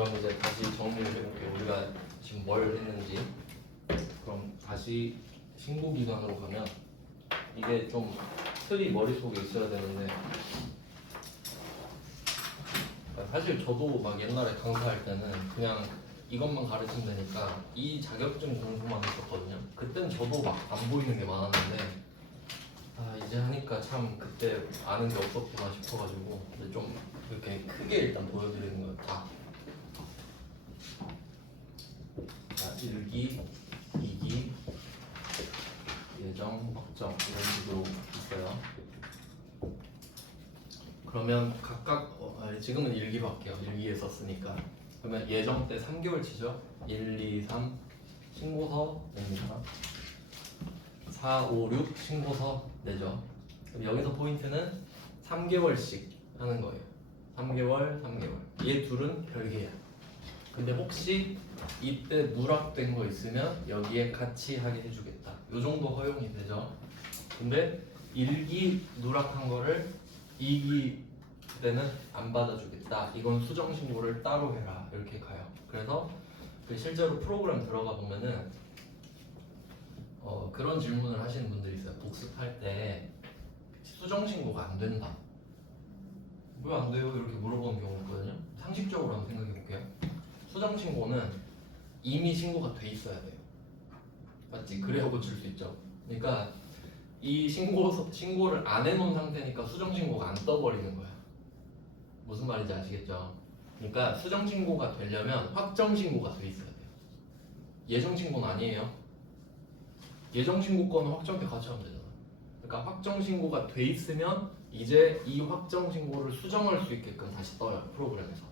그럼 이제 다시 정리를 해볼게요. 우리가 지금 뭘 했는지. 그럼 다시 신고 기간으로 가면 이게 좀 틀이 머릿속에 있어야 되는데, 사실 저도 막 옛날에 강사할 때는 그냥 이것만 가르치면 되니까 이 자격증 공부만 했었거든요. 그땐 저도 막 안 보이는 게 많았는데, 이제 하니까 참 그때 아는 게 없었구나 싶어가지고 이제 좀 이렇게 크게 일단 보여드리는 거예요. 자, 1기, 2기, 예정, 확정 이런 식으로 있어요. 그러면 각각 지금은 1기 할게요. 1기에 썼으니까. 그러면 예정 때 3개월 치죠. 1, 2, 3 신고서 냅니다. 4, 5, 6 신고서 내죠. 그럼 여기서 포인트는 3개월씩 하는 거예요. 3개월, 3개월. 얘 둘은 별개야. 근데 혹시 이때 누락된 거 있으면 여기에 같이 하게 해주겠다. 요 정도 허용이 되죠. 근데 1기 누락한 거를 2기 때는 안 받아주겠다. 이건 수정 신고를 따로 해라. 이렇게 가요. 그래서 실제로 프로그램 들어가 보면은 그런 질문을 하시는 분들이 있어요. 복습할 때 수정 신고가 안 된다. 왜 안 돼요? 이렇게 물어보는 경우가 있거든요. 상식적으로 한번 생각해 볼게요. 수정 신고는 이미 신고가 돼 있어야 돼요. 맞지? 그래야 고칠 수 있죠. 그러니까 이 신고를 안 해놓은 상태니까 수정 신고가 안 떠버리는 거야. 무슨 말인지 아시겠죠? 그러니까 수정 신고가 되려면 확정 신고가 돼 있어야 돼요. 예정 신고는 아니에요. 예정 신고 거는 확정 때 같이 하면 되잖아. 그러니까 확정 신고가 돼 있으면 이제 이 확정 신고를 수정할 수 있게끔 다시 떠요, 프로그램에서.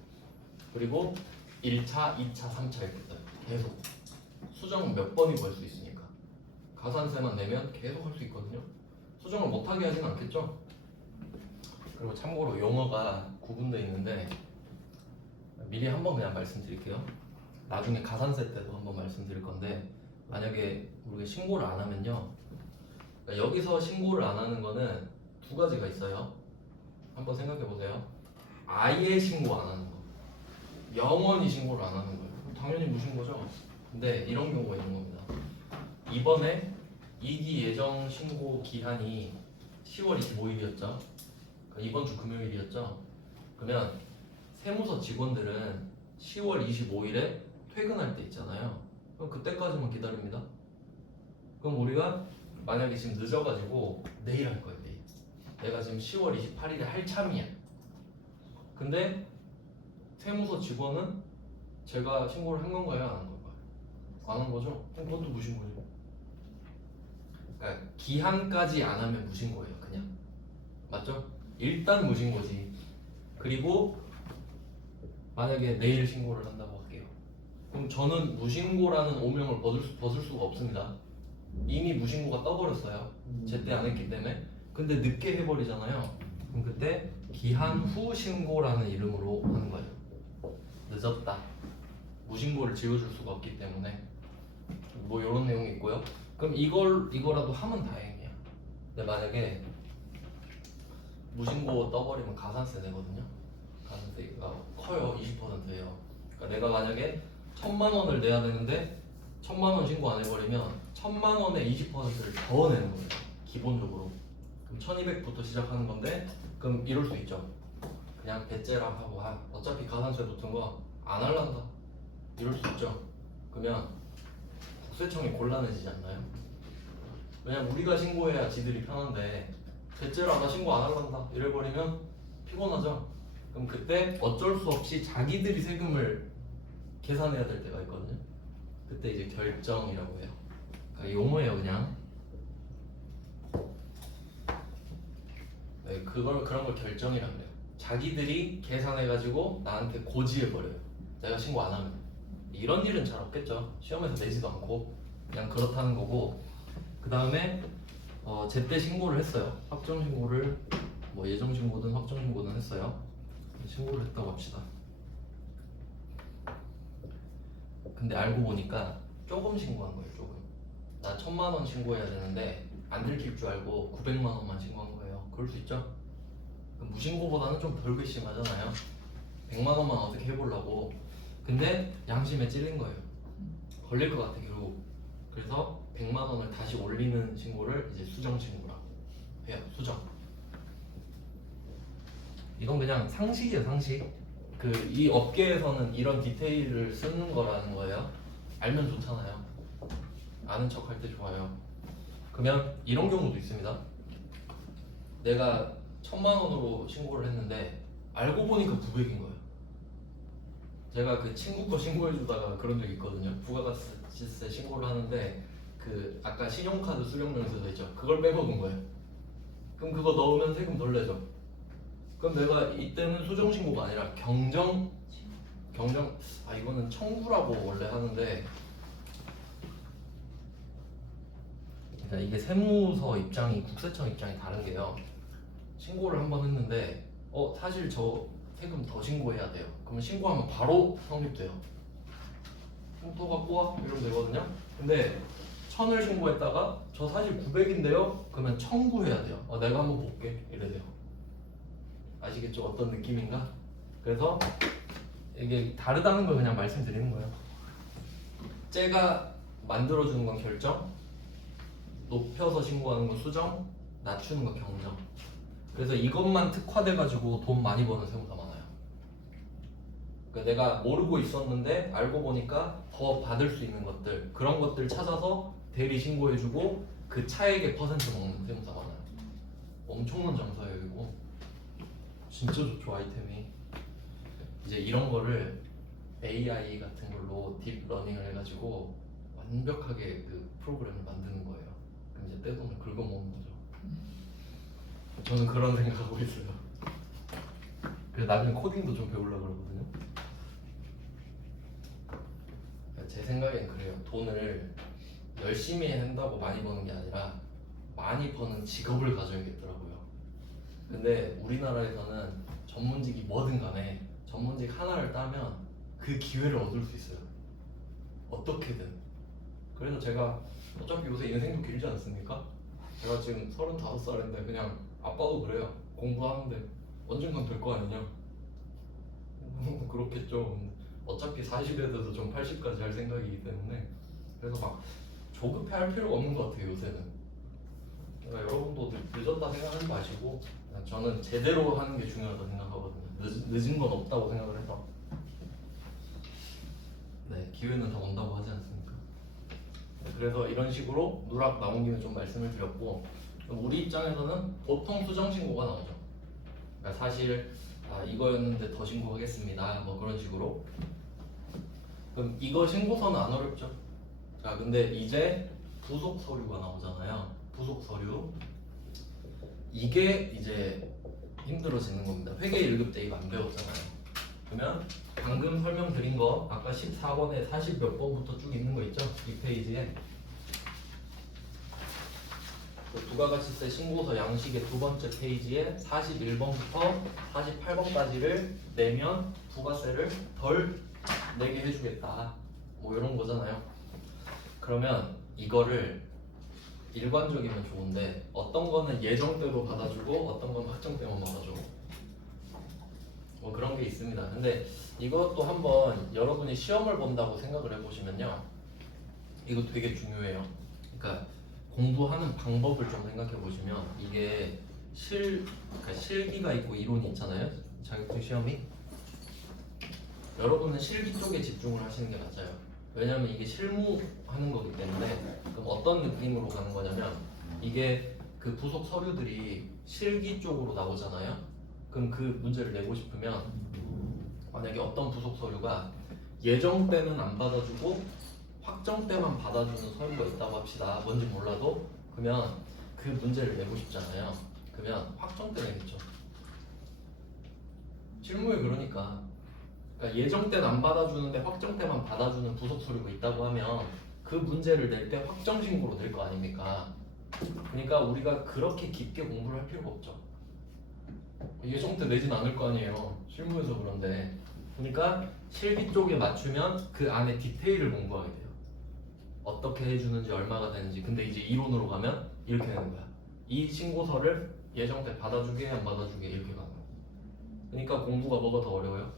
그리고 1차, 2차, 3차 이렇게 떠요. 계속 수정 몇 번이 걸 수 있으니까. 가산세만 내면 계속 할 수 있거든요. 수정을 못하게 하진 않겠죠. 그리고 참고로 용어가 구분되어 있는데 미리 한번 그냥 말씀드릴게요. 나중에 가산세 때도 한번 말씀드릴 건데, 만약에 우리가 신고를 안 하면요, 그러니까 여기서 신고를 안 하는 거는 두 가지가 있어요. 한번 생각해 보세요. 아예 신고 안 하는 거, 영원히 신고를 안 하는 거예요. 당연히 무신고죠. 근데 이런 경우가 있는 겁니다. 이번에 2기 예정 신고 기한이 10월 25일이었죠. 이번 주 금요일이었죠. 그러면 세무서 직원들은 10월 25일에 퇴근할 때 있잖아요. 그럼 그때까지만 기다립니다. 그럼 우리가 만약에 지금 늦어가지고 내일 할 거예요. 내일. 내가 지금 10월 28일에 할 참이야. 근데 세무서 직원은 제가 신고를 한 건가요? 안 한 건가요? 안 한 거죠? 그럼 그것도 무신고죠. 그러니까 기한까지 안 하면 무신고예요. 그냥. 맞죠? 일단 무신고지. 그리고 만약에 내일 신고를 한다고 할게요. 그럼 저는 무신고라는 오명을 벗을 수가 없습니다. 이미 무신고가 떠버렸어요. 제때 안 했기 때문에. 근데 늦게 해버리잖아요. 그럼 그때 기한 후 신고라는 이름으로 하는 거예요. 늦었다. 무신고를 지워줄 수가 없기 때문에. 뭐 이런 내용이 있고요. 그럼 이거라도 하면 다행이야. 근데 만약에 무신고 떠버리면 가산세 내거든요. 가산세가 커요. 20%예요. 그러니까 내가 만약에 1,000만 원을 내야 되는데 1,000만 원 신고 안 해버리면 1,000만 원의 20%를 더 내는 거예요. 기본적으로. 그럼 1,200부터 시작하는 건데, 그럼 이럴 수 있죠. 그냥 배째랑 하고 어차피 가산세 붙은 거 안 할란다. 이럴 수 있죠. 그러면 국세청이 곤란해지지 않나요? 왜냐면 우리가 신고해야 지들이 편한데 배째라 나 신고 안 할란다 이래버리면 피곤하죠. 그럼 그때 어쩔 수 없이 자기들이 세금을 계산해야 될 때가 있거든요. 그때 이제 결정이라고 해요. 그러니까 용어예요. 그냥 그런 걸 결정이라고 해요. 자기들이 계산해가지고 나한테 고지해버려요. 내가 신고 안 하면. 이런 일은 잘 없겠죠. 시험에서 내지도 않고 그냥 그렇다는 거고. 그 다음에 제때 신고를 했어요. 확정 신고를 뭐 예정 신고든 확정 신고든 했어요. 신고를 했다고 합시다. 근데 알고 보니까 조금 신고한 거예요. 조금. 나 1,000만 원 신고해야 되는데 안 들킬 줄 알고 900만 원만 신고한 거예요. 그럴 수 있죠. 무신고보다는 좀 덜 괘씸하잖아요. 100만 원만 어떻게 해보려고. 근데 양심에 찔린 거예요. 걸릴 것 같아 결국. 그래서 100만 원을 다시 올리는 신고를 이제 수정 신고라고 해요. 수정. 이건 그냥 상식이에요, 상식. 그 이 업계에서는 이런 디테일을 쓰는 거라는 거예요. 알면 좋잖아요. 아는 척 할 때 좋아요. 그러면 이런 경우도 있습니다. 내가 1000만 원으로 신고를 했는데 알고 보니까 900인 거예요. 제가 그 친구 거 신고해주다가 그런 적 있거든요. 부가가치세 신고를 하는데 그 아까 신용카드 수령명세서 있죠. 그걸 빼먹은 거예요. 그럼 그거 넣으면 세금 덜 내죠. 그럼 내가 이때는 수정 신고가 아니라 경정 이거는 청구라고 원래 하는데, 그러니까 이게 세무서 입장이 국세청 입장이 다른 게요. 신고를 한번 했는데 사실 저 세금 더 신고해야 돼요. 그러면 신고하면 바로 성립돼요. 그럼 또 갖고 와 이러면 되거든요. 근데 1000을 신고했다가 저 사실 900인데요. 그러면 청구해야 돼요. 내가 한번 볼게 이래야 돼요. 아시겠죠? 어떤 느낌인가? 그래서 이게 다르다는 걸 그냥 말씀드리는 거예요. 쟤가 만들어주는 건 결정, 높여서 신고하는 건 수정, 낮추는 건 경정. 그래서 이것만 특화돼가지고 돈 많이 버는 세무사 많아요. 그러니까 내가 모르고 있었는데 알고 보니까 더 받을 수 있는 것들, 그런 것들 찾아서 대리 신고해주고 그 차액의 퍼센트 먹는 세무사 많아요. 엄청난 장사예요 이거. 진짜 좋죠 아이템이. 이제 이런 거를 AI 같은 걸로 딥러닝을 해가지고 완벽하게 그 프로그램을 만드는 거예요. 그럼 이제 떼돈을 긁어먹는 거죠. 저는 그런 생각하고 있어요. 그래서 나중에 코딩도 좀 배우려고 그러거든요. 제 생각엔 그래요. 돈을 열심히 한다고 많이 버는 게 아니라 많이 버는 직업을 가져야겠더라고요. 근데 우리나라에서는 전문직이 뭐든 간에 전문직 하나를 따면 그 기회를 얻을 수 있어요. 어떻게든. 그래서 제가 어차피 요새 인생도 길지 않습니까? 제가 지금 35살인데 그냥 아빠도 그래요. 공부하는데 언젠간 될 거 아니냐. 그렇겠죠. 어차피 40에 돼도 좀 80까지 할 생각이기 때문에. 그래서 막 조급해 할 필요가 없는 것 같아요 요새는. 그러니까 여러분도 늦었다 생각하지 마시고 저는 제대로 하는 게 중요하다고 생각하거든요. 늦은 건 없다고 생각을 해서. 네, 기회는 다 온다고 하지 않습니까? 네, 그래서 이런 식으로 누락 나온 김에 좀 말씀을 드렸고, 그럼 우리 입장에서는 보통 수정 신고가 나오죠. 그러니까 사실 이거였는데 더 신고하겠습니다. 뭐 그런 식으로. 그럼 이거 신고서는 안 어렵죠? 자, 근데 이제 부속 서류가 나오잖아요. 부속 서류. 이게 이제 힘들어지는 겁니다. 회계 1급 때 이거 안 배웠잖아요. 그러면 방금 설명드린 거 아까 14번에 40 몇 번부터 쭉 있는 거 있죠? 이 페이지에 그 부가가치세 신고서 양식의 두 번째 페이지에 41번부터 48번까지를 내면 부가세를 덜 내게 해주겠다. 뭐 이런 거잖아요. 그러면 이거를 일관적이면 좋은데 어떤 거는 예정대로 받아주고 어떤 건 확정되면 받아줘. 뭐 그런 게 있습니다. 근데 이것도 한번 여러분이 시험을 본다고 생각을 해보시면요, 이거 되게 중요해요. 그러니까 공부하는 방법을 좀 생각해 보시면 이게 그러니까 실기가 있고 이론이 있잖아요. 자격증 시험이. 여러분은 실기 쪽에 집중을 하시는 게 맞아요. 왜냐면 이게 실무하는 거기 때문에. 그럼 어떤 느낌으로 가는 거냐면 이게 그 부속 서류들이 실기 쪽으로 나오잖아요. 그럼 그 문제를 내고 싶으면 만약에 어떤 부속 서류가 예정 때는 안 받아주고 확정 때만 받아주는 서류가 있다고 합시다. 뭔지 몰라도. 그러면 그 문제를 내고 싶잖아요. 그러면 확정 때 내겠죠. 실무에 그러니까 예정 때는 안 받아주는데 확정 때만 받아주는 부속 서류가 있다고 하면 그 문제를 낼 때 확정 신고로 낼 거 아닙니까? 그러니까 우리가 그렇게 깊게 공부를 할 필요가 없죠. 예정 때 내진 않을 거 아니에요. 실무에서 그런데. 그러니까 실기 쪽에 맞추면 그 안에 디테일을 공부하게 돼요. 어떻게 해주는지 얼마가 되는지. 근데 이제 이론으로 가면 이렇게 되는 거야. 이 신고서를 예정 때 받아주게 안 받아주게 이렇게 가는 거야. 그러니까 공부가 뭐가 더 어려워요?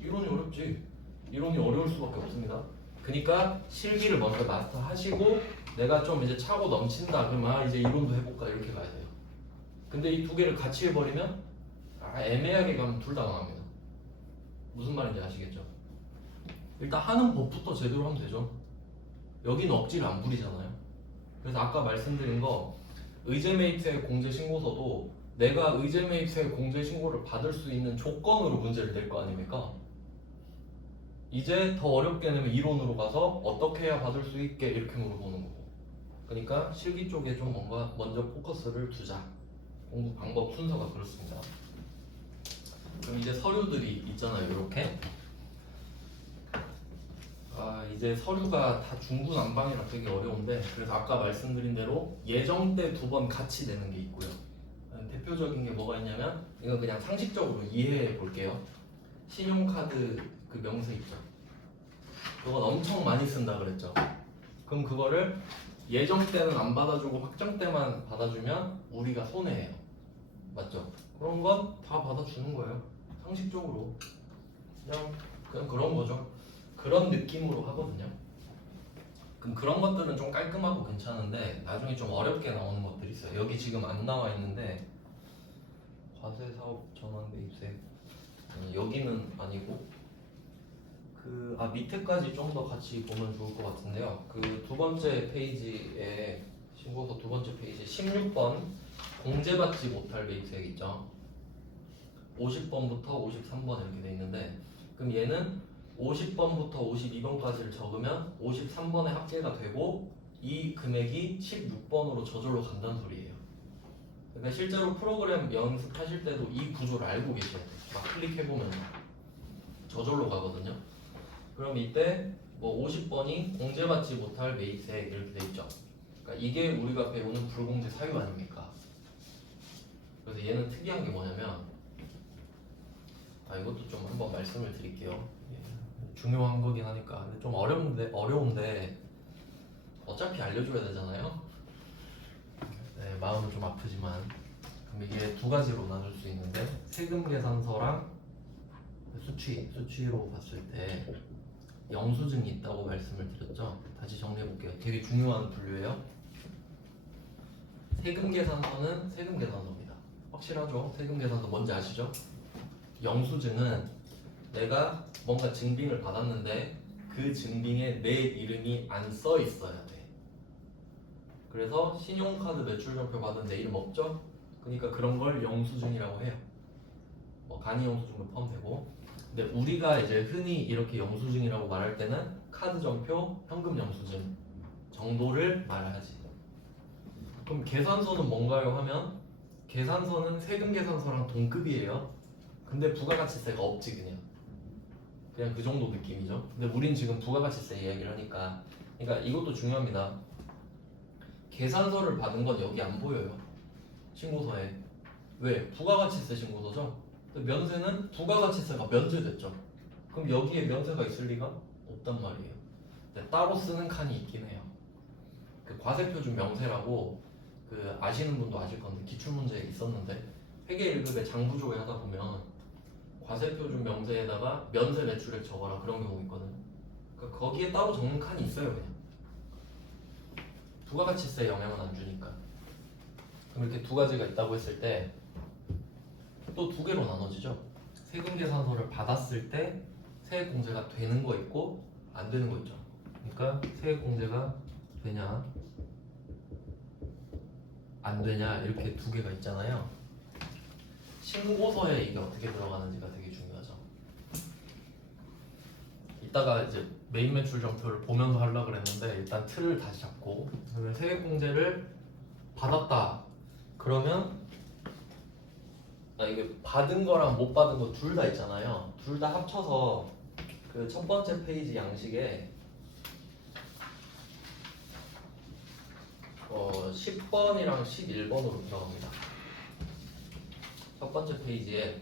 이론이 어렵지. 이론이 어려울 수밖에 없습니다. 그러니까 실기를 먼저 마스터하시고 내가 좀 이제 차고 넘친다 그러면 이제 이론도 해볼까 이렇게 가야 돼요. 근데 이 두 개를 같이 해버리면 애매하게 가면 둘 다 망합니다. 무슨 말인지 아시겠죠? 일단 하는 법부터 제대로 하면 되죠. 여기는 억지를 안 부리잖아요. 그래서 아까 말씀드린 거 의제매입세 공제신고서도 내가 의제매입세 공제신고를 받을 수 있는 조건으로 문제를 낼 거 아닙니까? 이제 더 어렵게 내면 이론으로 가서 어떻게 해야 받을 수 있게 이렇게 물어보는 거고. 그러니까 실기 쪽에 좀 뭔가 먼저 포커스를 두자. 공부 방법 순서가 그렇습니다. 그럼 이제 서류들이 있잖아요. 이렇게. 이제 서류가 다 중구난방이라 되게 어려운데 그래서 아까 말씀드린 대로 예정 때 두 번 같이 내는 게 있고요. 대표적인 게 뭐가 있냐면 이건 그냥 상식적으로 이해해 볼게요. 신용카드 그 명세 있죠. 그건 엄청 많이 쓴다 그랬죠. 그럼 그거를 예정 때는 안 받아주고 확정 때만 받아주면 우리가 손해예요. 맞죠? 그런 건 다 받아주는 거예요. 상식적으로 그냥 그런 거죠. 그런 느낌으로 하거든요. 그럼 그런 것들은 좀 깔끔하고 괜찮은데 나중에 좀 어렵게 나오는 것들이 있어요. 여기 지금 안 나와 있는데 과세사업 전환 매입세 여기는 아니고 밑에까지 좀 더 같이 보면 좋을 것 같은데요. 그 두 번째 페이지에 신고서 두 번째 페이지 16번 공제받지 못할 매입세액 있죠. 50번부터 53번 이렇게 돼 있는데 그럼 얘는 50번부터 52번까지를 적으면 53번에 합계가 되고 이 금액이 16번으로 저절로 간다는 소리예요. 그러니까 실제로 프로그램 연습하실 때도 이 구조를 알고 계셔야 돼요. 막 클릭해보면 저절로 가거든요. 그럼 이때 뭐 50번이 공제받지 못할 매입세액 이렇게 돼 있죠. 그러니까 이게 우리가 배우는 불공제 사유 아닙니까? 그래서 얘는 특이한 게 뭐냐면 이것도 좀 한번 말씀을 드릴게요. 중요한 거긴 하니까 근데 좀 어려운데 어차피 알려줘야 되잖아요. 네, 마음은 좀 아프지만 그럼 이게 두 가지로 나눌 수 있는데 세금 계산서랑 수치로 봤을 때 영수증이 있다고 말씀을 드렸죠. 다시 정리해 볼게요. 되게 중요한 분류예요. 세금 계산서는 세금 계산서입니다. 확실하죠? 세금 계산서 뭔지 아시죠? 영수증은 내가 뭔가 증빙을 받았는데 그 증빙에 내 이름이 안 써 있어야 돼. 그래서 신용카드 매출전표 받은 내 이름 없죠? 그러니까 그런 걸 영수증이라고 해요. 뭐 간이 영수증도 포함되고. 근데 우리가 이제 흔히 이렇게 영수증이라고 말할 때는 카드 전표, 현금 영수증 정도를 말하지. 그럼 계산서는 뭔가요? 하면 계산서는 세금 계산서랑 동급이에요. 근데 부가가치세가 없지 그냥 그 정도 느낌이죠. 근데 우린 지금 부가가치세 이야기를 하니까 그러니까 이것도 중요합니다. 계산서를 받은 건 여기 안 보여요. 신고서에. 왜? 부가가치세 신고서죠. 근데 면세는 부가가치세가 면제됐죠. 그럼 여기에 면세가 있을 리가 없단 말이에요. 근데 따로 쓰는 칸이 있긴 해요. 그 과세표준 명세라고 그 아시는 분도 아실 건데 기출문제에 있었는데 회계 1급에 장부조회 하다 보면 과세표준 명세에다가 면세 매출액 적어라 그런 경우 있거든. 그러니까 거기에 따로 적는 칸이 있어요 그냥. 부가가치세 영향은 안 주니까. 그럼 이렇게 두 가지가 있다고 했을 때 또 두 개로 나눠지죠. 세금 계산서를 받았을 때 세액 공제가 되는 거 있고 안 되는 거 있죠. 그러니까 세액 공제가 되냐 안 되냐 이렇게 두 개가 있잖아요. 신고서에 이게 어떻게 들어가는지가 되게 중요하죠. 이따가 이제 메인 매출 전표를 보면서 하려고 그랬는데 일단 틀을 다시 잡고 그러면 세액 공제를 받았다. 그러면 이게 받은 거랑 못 받은 거 둘 다 있잖아요. 둘 다 합쳐서 그 첫 번째 페이지 양식에 10번이랑 11번으로 들어갑니다. 첫 번째 페이지에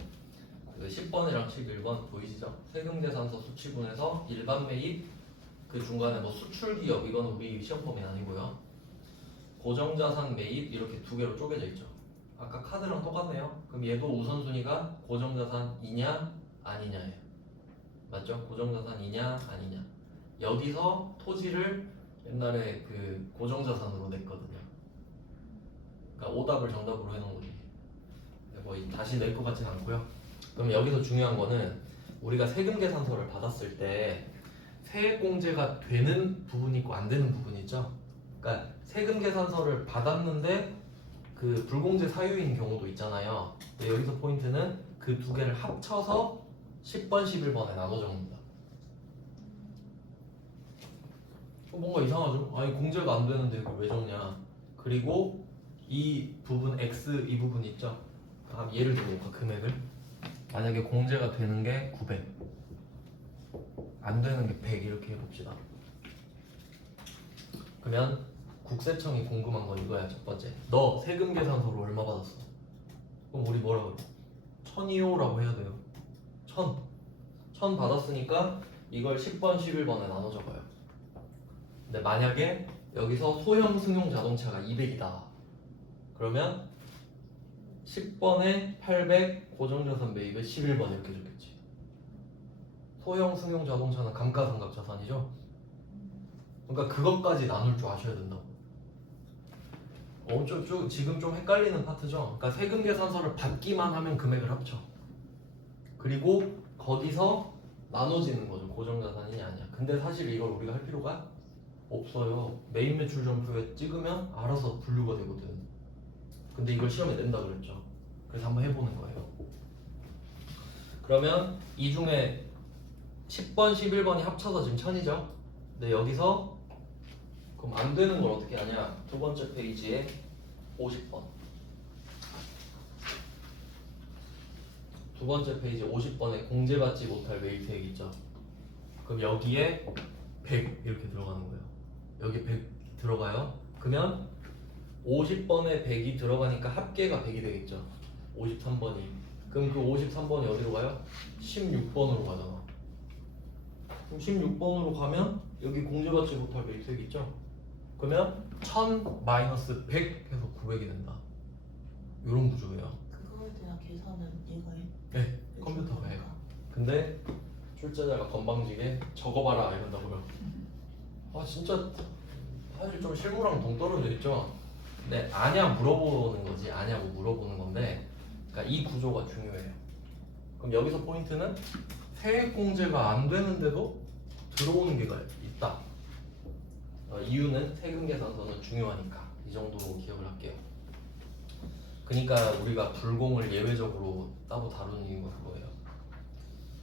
그 10번이랑 11번 보이시죠? 세금계산서 수치분에서 일반 매입 그 중간에 뭐 수출기업 이건 우리 시험 범위 아니고요. 고정자산 매입 이렇게 두 개로 쪼개져 있죠. 아까 카드랑 똑같네요. 그럼 얘도 우선순위가 고정자산이냐 아니냐예요. 맞죠? 고정자산이냐 아니냐. 여기서 토지를 옛날에 그 고정자산으로 냈거든요. 그러니까 오답을 정답으로 해놓은 거지. 뭐 다시 낼 것 같진 않고요. 그럼 여기서 중요한 거는 우리가 세금 계산서를 받았을 때 세액공제가 되는 부분이 있고 안 되는 부분이 있죠. 그러니까 세금 계산서를 받았는데 그 불공제 사유인 경우도 있잖아요. 근데 여기서 포인트는 그 두 개를 합쳐서 10번, 11번에 나눠 적는다. 뭔가 이상하죠? 아니 공제가 안 되는데 이걸 왜 적냐. 그리고 이 부분 X 이 부분 있죠? 예를 들어 금액을 만약에 공제가 되는 게 900, 안 되는 게 100 이렇게 해봅시다. 그러면 국세청이 궁금한 건 이거야. 첫 번째, 너 세금 계산서로 얼마 받았어? 그럼 우리 뭐라 그래? 1000이요라고 해야 돼요. 1000 받았으니까 이걸 10번, 11번에 나눠 적어요. 근데 만약에 여기서 소형 승용 자동차가 200이다. 그러면 10번에 800 고정자산 매입에 11번 이렇게 적겠지. 소형 승용 자동차는 감가상각 자산이죠. 그러니까 그것까지 나눌 줄 아셔야 된다고. 지금 좀 헷갈리는 파트죠. 그러니까 세금 계산서를 받기만 하면 금액을 합쳐. 그리고 거기서 나눠지는 거죠. 고정자산이냐 아니야. 근데 사실 이걸 우리가 할 필요가 없어요. 매입 매출 전표에 찍으면 알아서 분류가 되거든. 근데 이걸 시험에 낸다 그랬죠. 그래서 한번 해보는 거예요. 그러면 이 중에 10번, 11번이 합쳐서 지금 1000이죠. 근데 여기서 그럼 안 되는 걸 어떻게 하냐? 두 번째 페이지에 50번. 두 번째 페이지 50번에 공제받지 못할 매입세액 있죠. 그럼 여기에 100 이렇게 들어가는 거예요. 여기 100 들어가요. 그러면 50번에 100이 들어가니까 합계가 100이 되겠죠. 53번이. 그럼 그 53번이 어디로 가요? 16번으로 가잖아. 그럼 16번으로 가면 여기 공제받지 못할 매입세액 있죠. 그러면 1000 마이너스 100 해서 900이 된다. 이런 구조예요. 그거에 대한 계산은 얘가 해? 네, 컴퓨터가 해요. 근데 출제자가 건방지게 적어봐라 이런다고요. 아 진짜 사실 좀 실무랑 동떨어져 있죠. 근데 아냐 물어보는 거지, 아냐고 물어보는 건데, 그러니까 이 구조가 중요해요. 그럼 여기서 포인트는 세액공제가 안 되는데도 들어오는 게 있다. 이유는 세금 계산서는 중요하니까. 이 정도로 기억을 할게요. 그러니까 우리가 불공을 예외적으로 따로 다루는 이유가 그거예요.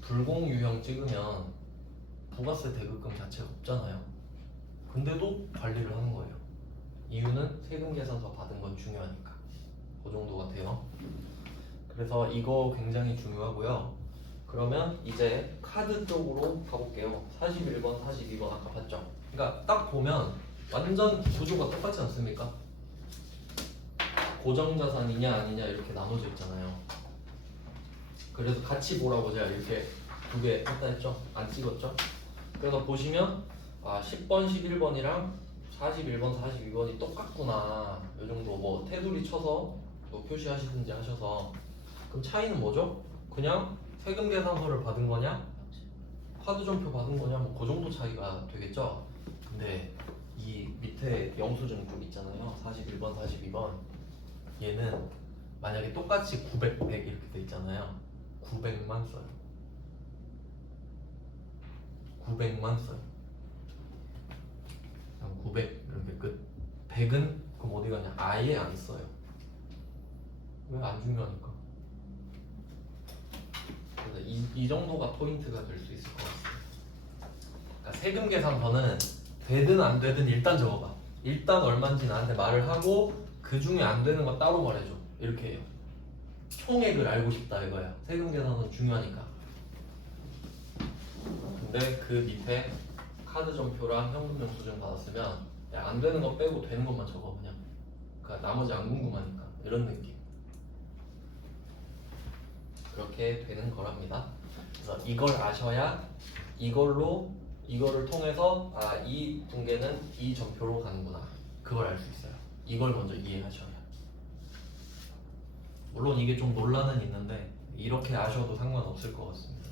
불공 유형 찍으면 부가세 대급금 자체가 없잖아요. 근데도 관리를 하는 거예요. 이유는 세금 계산서 받은 건 중요하니까. 그 정도 같아요. 그래서 이거 굉장히 중요하고요. 그러면 이제 카드 쪽으로 가볼게요. 41번, 42번 아까 봤죠? 그러니까 딱 보면 완전 구조가 똑같지 않습니까? 고정자산이냐 아니냐 이렇게 나눠져 있잖아요. 그래서 같이 보라고 제가 이렇게 두 개 했다 했죠? 안 찍었죠? 그래서 보시면 10번, 11번이랑 41번, 42번이 똑같구나. 이 정도 뭐 테두리 쳐서 뭐 표시하시든지 하셔서. 그럼 차이는 뭐죠? 그냥 세금 계산서를 받은 거냐? 카드 전표 받은 거냐? 뭐 그 정도 차이가 되겠죠? 근데 이 밑에 영수증 쪽 있잖아요. 41번, 42번. 얘는 만약에 똑같이 900, 100 이렇게 돼 있잖아요. 900만 써요. 900만 써요. 그냥 900 이렇게 끝. 100은 그럼 어디 가냐? 아예 안 써요. 왜? 안 중요하니까. 그래서 이 정도가 포인트가 될 수 있을 것 같습니다. 그러니까 세금 계산서는 되든 안 되든 일단 적어봐. 일단 얼마인지 나한테 말을 하고 그 중에 안 되는 거 따로 말해줘. 이렇게 해요. 총액을 알고 싶다 이거야. 세금 계산서는 중요하니까. 근데 그 밑에 카드 전표랑 현금 영수증 받았으면 야, 안 되는 거 빼고 되는 것만 적어 그냥. 그러니까 나머지 안 궁금하니까. 이런 느낌. 그렇게 되는 거랍니다. 그래서 이걸 아셔야 이거를 통해서 이 붕괴는 이 전표로 가는구나. 그걸 알 수 있어요. 이걸 먼저 이해하셔야. 물론 이게 좀 논란은 있는데 이렇게 아셔도 상관없을 것 같습니다.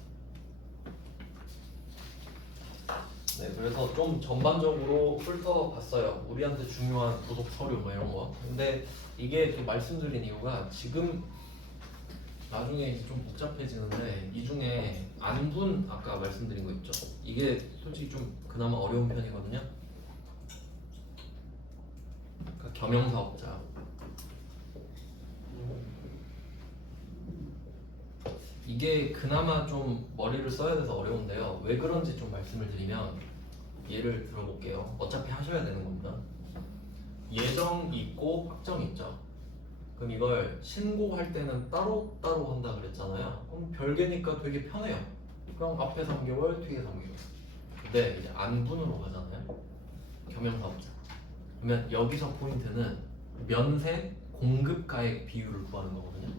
네, 그래서 좀 전반적으로 훑어봤어요. 우리한테 중요한 부속 서류 뭐 이런 거. 근데 이게 또 말씀드린 이유가 지금 나중에 이제 좀 복잡해지는데 이 중에 안분 아까 말씀드린 거 있죠. 이게 솔직히 좀 그나마 어려운 편이거든요. 그러니까 겸용사업자. 이게 그나마 좀 머리를 써야 돼서 어려운데요. 왜 그런지 좀 말씀을 드리면 예를 들어볼게요. 어차피 하셔야 되는 겁니다. 예정 있고 확정 있죠. 그럼 이걸 신고할 때는 따로따로 한다 그랬잖아요. 그럼 별개니까 되게 편해요. 그럼 앞에 3개월, 뒤에 3개월. 근데 이제 안분으로 가잖아요. 겸용사업자. 그러면 여기서 포인트는 면세 공급가액 비율을 구하는 거거든요.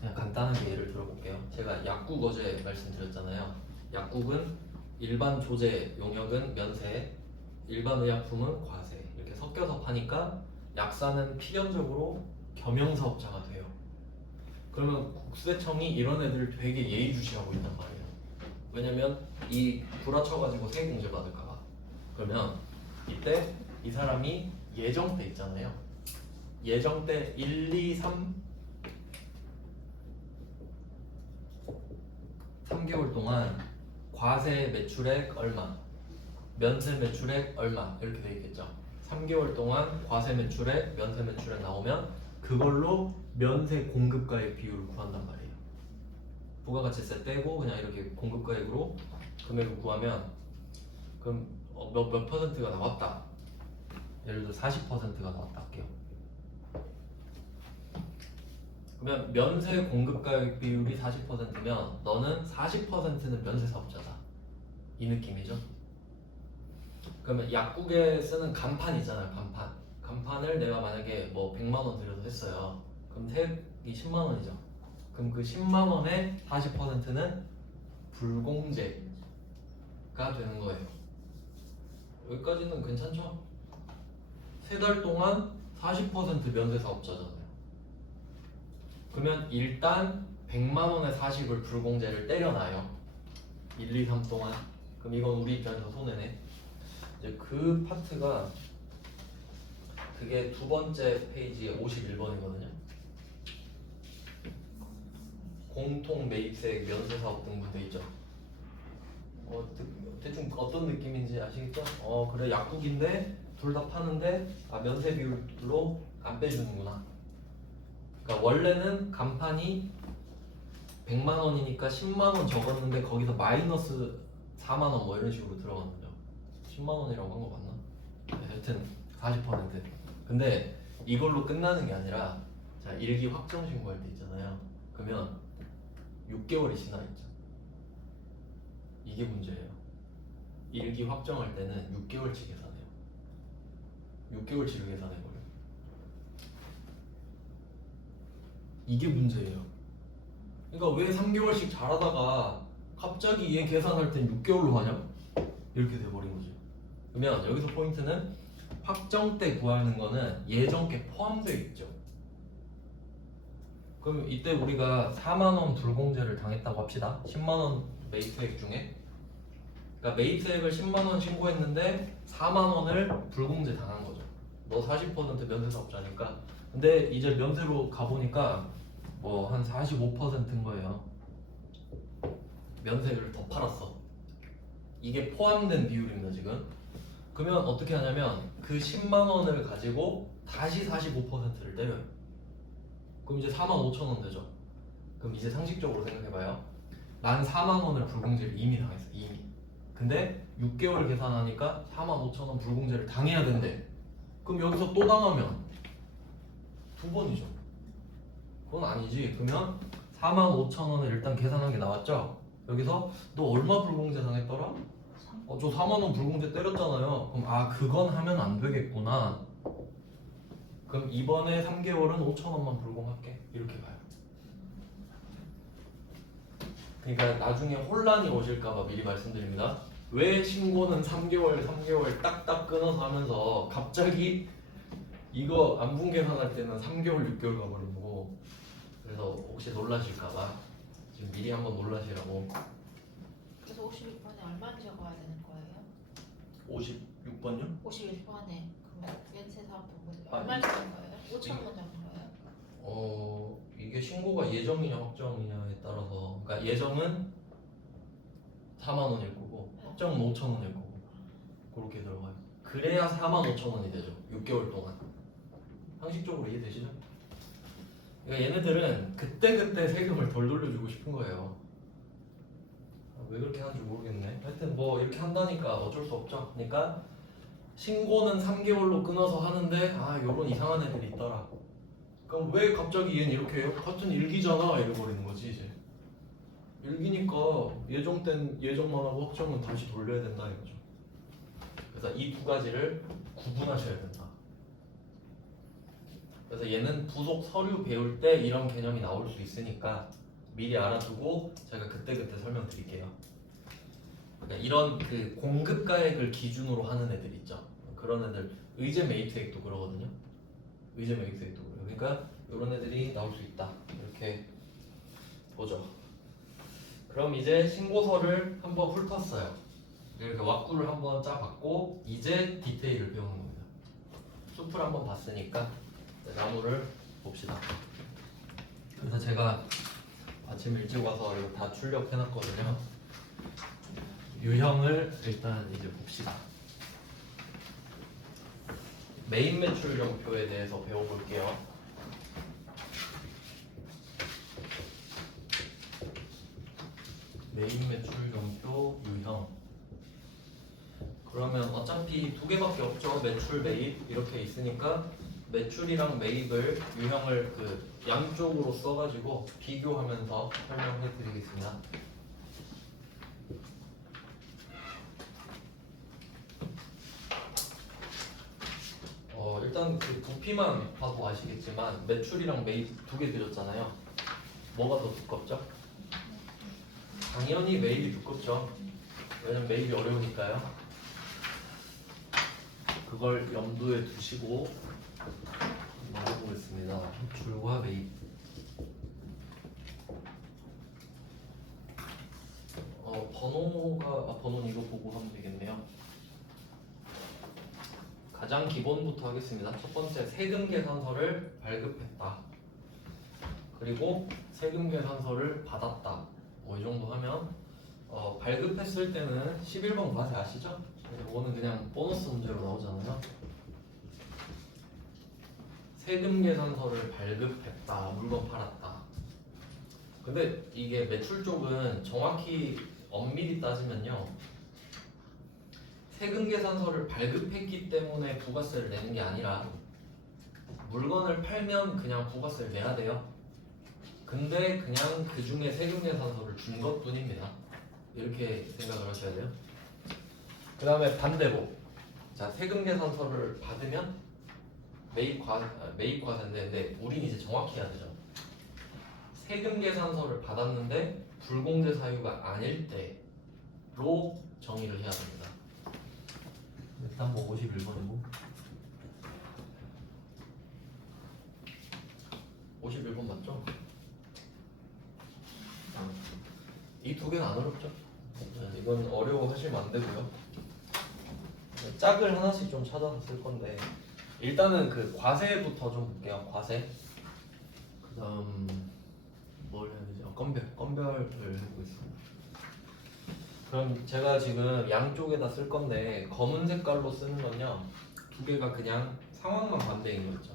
그냥 간단하게 예를 들어볼게요. 제가 약국 어제 말씀드렸잖아요. 약국은 일반 조제 용역은 면세, 일반 의약품은 과세 이렇게 섞여서 파니까 약사는 필연적으로 겸용사업자가 돼요. 그러면 국세청이 이런 애들을 되게 예의주시하고 있단 말이에요. 왜냐면 이 구라쳐가지고 세액공제 받을까봐. 그러면 이때 이 사람이 예정 때 있잖아요. 예정 때 1, 2, 3개월 동안 과세 매출액 얼마, 면세 매출액 얼마 이렇게 돼 있겠죠. 3개월 동안 과세 매출액, 면세 매출액 나오면 그걸로 면세 공급가액 비율을 구한단 말이에요. 부가가치세 빼고 그냥 이렇게 공급가액으로 금액을 구하면 그럼 몇 퍼센트가 나왔다. 예를 들어 40%가 나왔다 할게요. 그러면 면세 공급가액 비율이 40%면 너는 40%는 면세 사업자다. 이 느낌이죠. 그러면 약국에 쓰는 간판 있잖아요. 간판을 내가 만약에 뭐 100만 원 들여서 했어요. 그럼 세액이 10만 원이죠. 그럼 그 10만 원의 40%는 불공제가 되는 거예요. 여기까지는 괜찮죠? 3달 동안 40% 면세 사업자잖아요. 그러면 일단 100만 원의 40을 불공제를 때려놔요. 1, 2, 3 동안. 그럼 이건 우리 입장에서 손해네. 이제 그 파트가 그게 두 번째 페이지에 51번이거든요. 공통 매입세액 면세 사업 등분 돼 있죠. 대충 어떤 느낌인지 아시겠죠? 그래 약국인데 둘 다 파는데 면세 비율로 안 빼주는구나. 그러니까 원래는 간판이 100만 원이니까 10만 원 적었는데 거기서 마이너스 4만 원 뭐 이런 식으로 들어가는 거죠. 10만 원이라고 한 거 맞나? 네, 하여튼 40%. 근데 이걸로 끝나는 게 아니라 자, 일기 확정 신고할 때 있잖아요. 그러면 6개월이 지나 있죠. 이게 문제예요. 일기 확정할 때는 6개월치 계산해요. 6개월치를 계산해버려요. 이게 문제예요. 그러니까 왜 3개월씩 잘하다가 갑자기 얘 계산할 땐 6개월로 하냐? 이렇게 돼버린 거죠. 그러면 여기서 포인트는 확정 때 구하는 거는 예정께 포함되어 있죠. 그럼 이때 우리가 4만 원 불공제를 당했다고 합시다. 10만 원 매입세액 중에. 그러니까 매입세액을 10만 원 신고했는데 4만 원을 불공제 당한 거죠. 너 40% 면세사업자니까. 근데 이제 면세로 가보니까 뭐 한 45%인 거예요. 면세를 더 팔았어. 이게 포함된 비율입니다 지금. 그러면 어떻게 하냐면 그 10만 원을 가지고 다시 45%를 때려요. 그럼 이제 4만 5천 원 되죠. 그럼 이제 상식적으로 생각해봐요. 난 4만 원을 불공제를 이미 당했어. 이미. 근데 6개월 계산하니까 4만 5천 원 불공제를 당해야 된대. 그럼 여기서 또 당하면 두 번이죠. 그건 아니지. 그러면 4만 5천 원을 일단 계산한 게 나왔죠. 여기서 너 얼마 불공제 당했더라? 저 4만 원 불공제 때렸잖아요. 그럼 그건 하면 안 되겠구나. 그럼 이번에 3개월은 5천 원만 불공할게. 이렇게 가요. 그러니까 나중에 혼란이 오실까봐 미리 말씀드립니다. 왜 신고는 3개월 딱딱 끊어서 하면서 갑자기 이거 안분 계산할 때는 3개월, 6개월 가버린 거고. 그래서 혹시 놀라실까봐 지금 미리 한번 놀라시라고. 그래서 56번에 얼마 적어야 되는 거예요? 56번요? 51번에 그러면 연세 사업본부 아, 얼마 적은 거예요? 5천 원 적은 거예요? 이게 신고가 예정이냐 확정이냐에 따라서, 그러니까 예정은 4만 원일 거고 확정은 5천 원일 거고 그렇게 들어가요. 그래야 4만 5천 원이 되죠. 6개월 동안. 상식적으로 이해되시죠? 그러니까 얘네들은 그때그때 세금을 덜 돌려주고 싶은 거예요. 왜 그렇게 하는지 모르겠네. 하여튼 뭐 이렇게 한다니까 어쩔 수 없죠. 그러니까 신고는 3개월로 끊어서 하는데 요런 이상한 애들이 있더라. 그럼 왜 갑자기 얘는 이렇게 해요? 같은 일기잖아 이래버리는 거지 이제. 일기니까 예정 땐 예정만 하고 확정은 다시 돌려야 된다 이거죠. 그래서 이 두 가지를 구분하셔야 된다. 그래서 얘는 부속 서류 배울 때 이런 개념이 나올 수 있으니까 미리 알아두고 제가 그때그때 설명드릴게요. 그러니까 이런 그 공급가액을 기준으로 하는 애들 있죠. 그런 애들 의제 매입세액도 그러거든요. 의제 매입세액도 그래요. 그러니까 이런 애들이 나올 수 있다. 이렇게 보죠. 그럼 이제 신고서를 한번 훑었어요. 이렇게 왁구를 한번 짜봤고 이제 디테일을 배우는 겁니다. 숲을 한번 봤으니까 이제 나무를 봅시다. 그래서 제가 아침 일찍 와서 이거 다 출력해놨거든요. 유형을 일단 이제 봅시다. 메인 매출령표에 대해서 배워볼게요. 메인 매출령표 유형. 그러면 어차피 두 개밖에 없죠. 매출, 매입 이렇게 있으니까 매출이랑 매입을 유형을 그 양쪽으로 써가지고 비교하면서 설명해드리겠습니다. 일단 그 부피만 봐도 아시겠지만 매출이랑 매입 두 개 드렸잖아요. 뭐가 더 두껍죠? 당연히 매입이 두껍죠. 왜냐면 매입이 어려우니까요. 그걸 염두에 두시고 말해보겠습니다. 매출과 매입. 번호는 이거 보고 하면 되겠네요. 가장 기본부터 하겠습니다. 첫 번째, 세금 계산서를 발급했다. 그리고 세금 계산서를 받았다. 뭐 이 정도 하면 발급했을 때는 11번 과세 아시죠? 이거는 그냥 보너스 문제로 나오잖아요. 세금 계산서를 발급했다. 물건 팔았다. 근데 이게 매출 쪽은 정확히 엄밀히 따지면요. 세금 계산서를 발급했기 때문에 부가세를 내는 게 아니라 물건을 팔면 그냥 부가세를 내야 돼요. 근데 그냥 그 중에 세금 계산서를 준 것 뿐입니다. 이렇게 생각을 하셔야 돼요. 그 다음에 반대로, 자, 세금 계산서를 받으면 매입과세인데, 근데 우린 이제 정확히 해야 되죠. 세금 계산서를 받았는데 불공제 사유가 아닐 때로 정의를 해야 됩니다. 일단 뭐 51번이고 51번 맞죠? 이 두 개는 안 어렵죠? 이건 어려워하시면 안 되고요. 짝을 하나씩 좀 찾아서 쓸 건데 일단은 그 과세부터 좀 볼게요. 과세. 그다음 뭘 해야 되죠? 건별을 해보겠습니다. 그럼 제가 지금 양쪽에다 쓸 건데 검은 색깔로 쓰는 건요. 두 개가 그냥 상황만 반대인 거죠.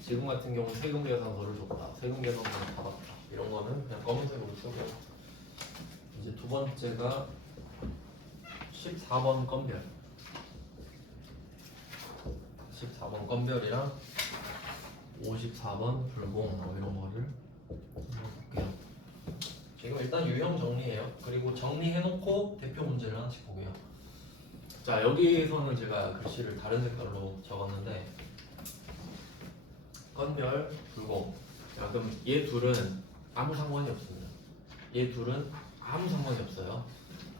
지금 같은 경우 세금 계산서를 줬다, 세금 계산서를 받았다 이런 거는 그냥 검은색으로 쓰고요. 이제 두 번째가 14번 건별. 14번 건별이랑 54번 불공 뭐 이런 거를 볼게요. 지금 일단 유형 정리해요. 그리고 정리해놓고 대표 문제를 하나씩 보게요. 자, 여기서는 제가 글씨를 다른 색깔로 적었는데 건별, 불공. 자, 그럼 얘 둘은 아무 상관이 없습니다. 얘 둘은 아무 상관이 없어요.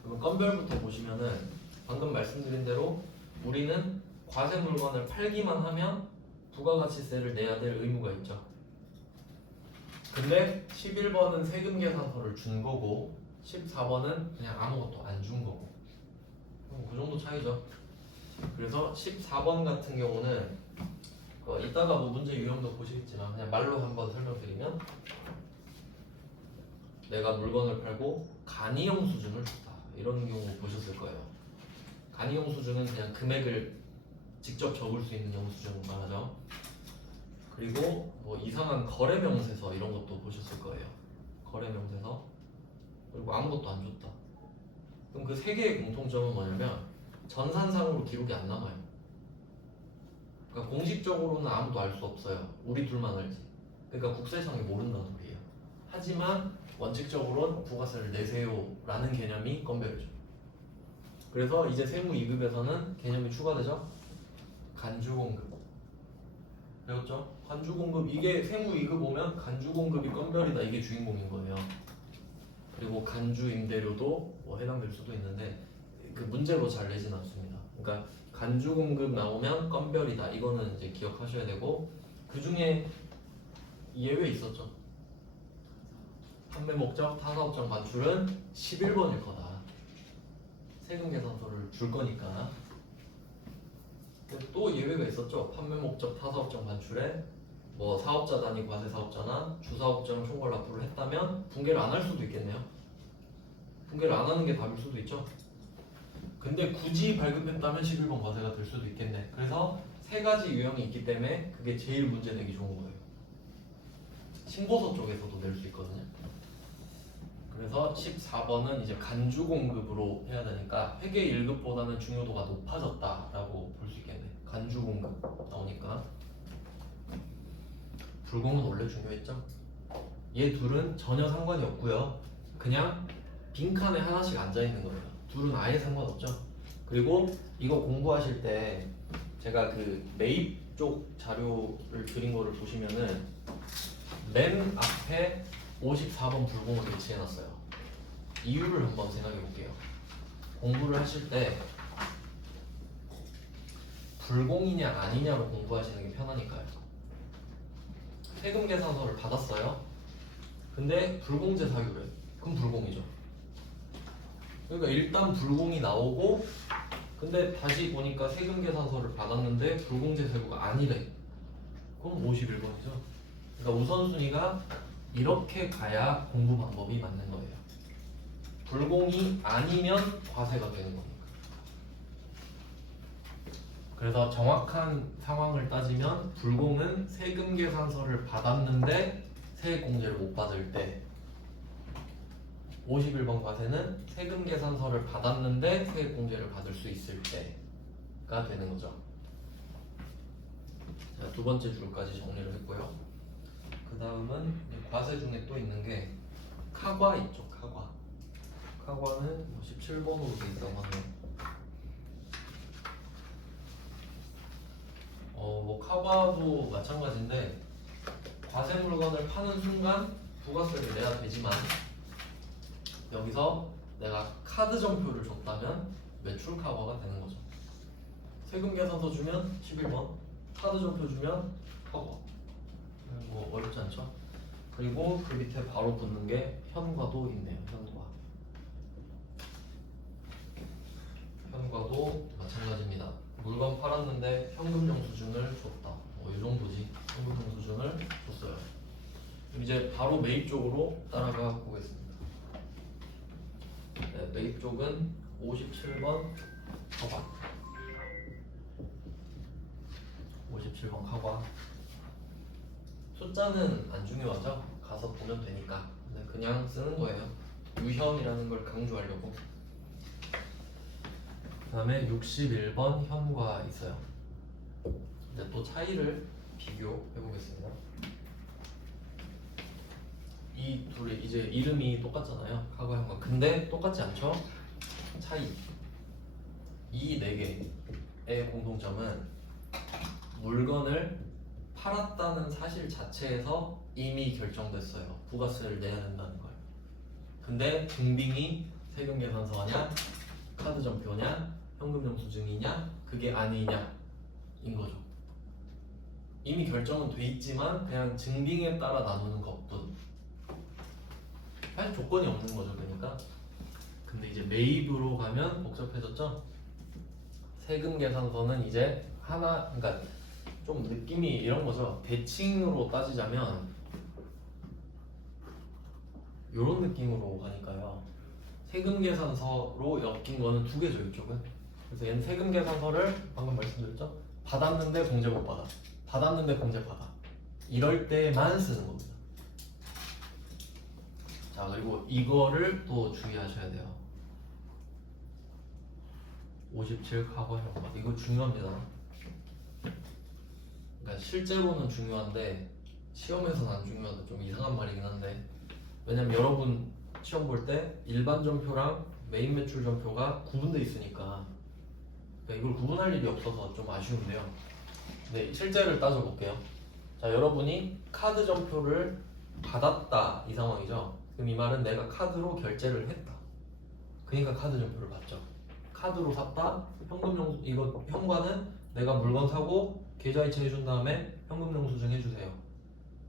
그러면 건별부터 보시면은 방금 말씀드린 대로 우리는 과세 물건을 팔기만 하면 부가가치세를 내야 될 의무가 있죠. 근데 11번은 세금 계산서를 준 거고 14번은 그냥 아무것도 안 준 거고 그 정도 차이죠. 그래서 14번 같은 경우는 이따가 뭐 문제 유형도 보시겠지만 그냥 말로 한번 설명드리면 내가 물건을 팔고 간이용 수준을 줬다 이런 경우 보셨을 거예요. 간이용 수준은 그냥 금액을 직접 적을 수 있는 영수증을 말하죠. 그리고 뭐 이상한 거래 명세서 이런 것도 보셨을 거예요. 거래 명세서. 그리고 아무것도 안 줬다. 그럼 그 세 개의 공통점은 뭐냐면 전산상으로 기록이 안 남아요. 그러니까 공식적으로는 아무도 알 수 없어요. 우리 둘만 알지. 그러니까 국세청이 모른다는 소리예요. 하지만 원칙적으로는 부가세를 내세요라는 개념이 건배료죠. 그래서 이제 세무 2급에서는 개념이 추가되죠. 간주공급. 배웠죠? 간주공급 이게 세무 2급 오면 간주공급이 건별이다 이게 주인공인 거예요. 그리고 간주임대료도 뭐 해당될 수도 있는데 그 문제로 잘 내진 않습니다. 그러니까 간주공급 나오면 건별이다 이거는 이제 기억하셔야 되고 그 중에 예외 있었죠. 판매 목적 타사업장 반출은 11번일 거다. 세금 계산서를 줄 거니까. 또 예외가 있었죠. 판매 목적 타사업장 반출에 뭐 사업자 단위 과세 사업자나 주사업장 총괄 납부를 했다면 분개를 안 할 수도 있겠네요. 분개를 안 하는 게 답일 수도 있죠. 근데 굳이 발급했다면 11번 과세가 될 수도 있겠네. 그래서 세 가지 유형이 있기 때문에 그게 제일 문제 내기 좋은 거예요. 신고서 쪽에서도 낼 수 있거든요. 그래서 14번은 이제 간주 공급으로 해야 되니까 회계 1급보다는 중요도가 높아졌다라고 볼 수 있겠네. 간주 공급 나오니까. 불공은 원래 중요했죠. 얘 둘은 전혀 상관이 없고요. 그냥 빈칸에 하나씩 앉아 있는 거예요. 둘은 아예 상관없죠. 그리고 이거 공부하실 때 제가 그 매입 쪽 자료를 드린 거를 보시면은 맨 앞에 54번 불공을 배치해놨어요. 이유를 한번 생각해 볼게요. 공부를 하실 때 불공이냐 아니냐로 공부하시는 게 편하니까요. 세금 계산서를 받았어요. 근데 불공제 사유래. 그럼 불공이죠. 그러니까 일단 불공이 나오고 근데 다시 보니까 세금 계산서를 받았는데 불공제 사유가 아니래. 그럼 51번이죠. 그러니까 우선순위가 이렇게 가야 공부 방법이 맞는 거예요. 불공이 아니면 과세가 되는 거니까. 그래서 정확한 상황을 따지면 불공은 세금 계산서를 받았는데 세액공제를 못 받을 때, 51번 과세는 세금 계산서를 받았는데 세액공제를 받을 수 있을 때가 되는 거죠. 자, 두 번째 줄까지 정리를 했고요. 그 다음은 과세 중에 또 있는 게 카과 있죠. 카과는 17번으로 돼 있다고 하네요. 뭐 카과도 마찬가지인데 과세 물건을 파는 순간 부가세를 내야 되지만 여기서 내가 카드 점표를 줬다면 매출 카과가 되는 거죠. 세금 계산서 주면 11번, 카드 점표 주면 카과. 뭐 어렵지 않죠? 그리고 그 밑에 바로 붙는 게 현과도 있네요. 현과도 마찬가지입니다. 물건 팔았는데 현금 영수증을 줬다. 뭐 이 정도지. 현금 영수증을 줬어요. 이제 바로 매입 쪽으로 따라가 보겠습니다. 네, 매입 쪽은 57번 카과. 57번 카과. 숫자는 안 중요하죠. 가서 보면 되니까. 근데 그냥 쓰는 거예요. 유현이라는 걸 강조하려고. 그 다음에 61번 현과 있어요. 이제 또 차이를 비교해 보겠습니다. 이 둘이 이제 이름이 똑같잖아요. 카과 현과. 근데 똑같지 않죠? 차이. 이 네 개의 공통점은 물건을 팔았다는 사실 자체에서 이미 결정됐어요. 부가세를 내야 된다는 걸. 근데 증빙이 세금 계산서냐, 카드 점표냐, 현금 영수증이냐, 그게 아니냐 인 거죠. 이미 결정은 돼 있지만 그냥 증빙에 따라 나누는 것뿐. 사실 조건이 없는 거죠. 그러니까. 근데 이제 매입으로 가면 복잡해졌죠. 세금 계산서는 이제 하나, 그러니까 좀 느낌이 이런 거죠. 대칭으로 따지자면 이런 느낌으로 가니까요. 세금 계산서로 엮인 거는 두 개죠, 이쪽은. 그래서 얘는 세금 계산서를 방금 말씀드렸죠. 받았는데 공제 못 받아. 받았는데 공제 받아. 이럴 때만 쓰는 겁니다. 자, 그리고 이거를 또 주의하셔야 돼요. 57 과거 현관. 이거 중요합니다. 그러니까 실제로는 중요한데 시험에서는 안 중요하다. 좀 이상한 말이긴 한데, 왜냐면 여러분 시험 볼 때 일반 전표랑 메인 매출 전표가 구분돼 있으니까, 그러니까 이걸 구분할 일이 없어서 좀 아쉬운데요. 네, 실제를 따져볼게요. 자, 여러분이 카드 전표를 받았다 이 상황이죠. 그럼 이 말은 내가 카드로 결제를 했다. 그러니까 카드 전표를 받죠. 카드로 샀다. 이거 현관은 내가 물건 사고 계좌이체 해준 다음에 현금 영수증 해주세요.